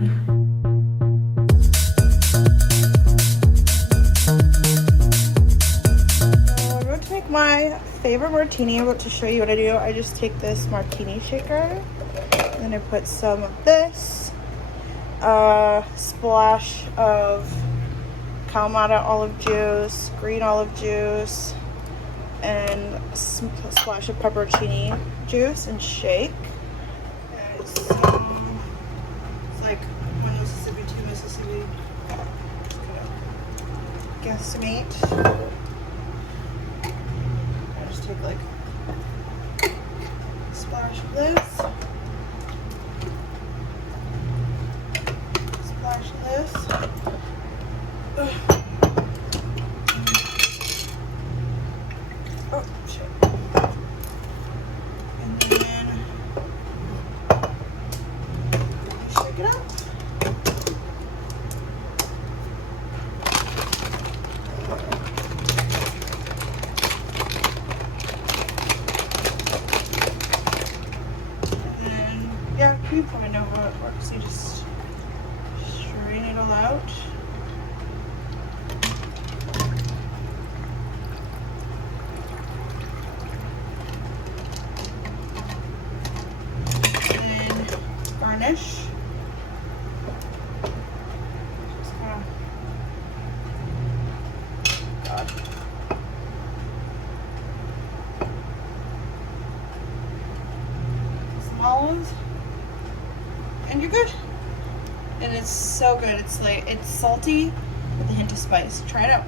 I'm about to make my favorite martini. I'm about to show you what I do. I just take this martini shaker and then I put some of this, splash of Kalamata olive juice, green olive juice, and a splash of pepperoncini juice, and shake. And it's like one Mississippi, two Mississippi. Guesstimate. I just take like a splash of this, splash of this. Oh shit. And then shake it up. Yeah, you probably know how it works. You just strain it all out. And then garnish. Just kind of, God. Some olives. And you're good. And it's so good. It's salty with a hint of spice. Try it out.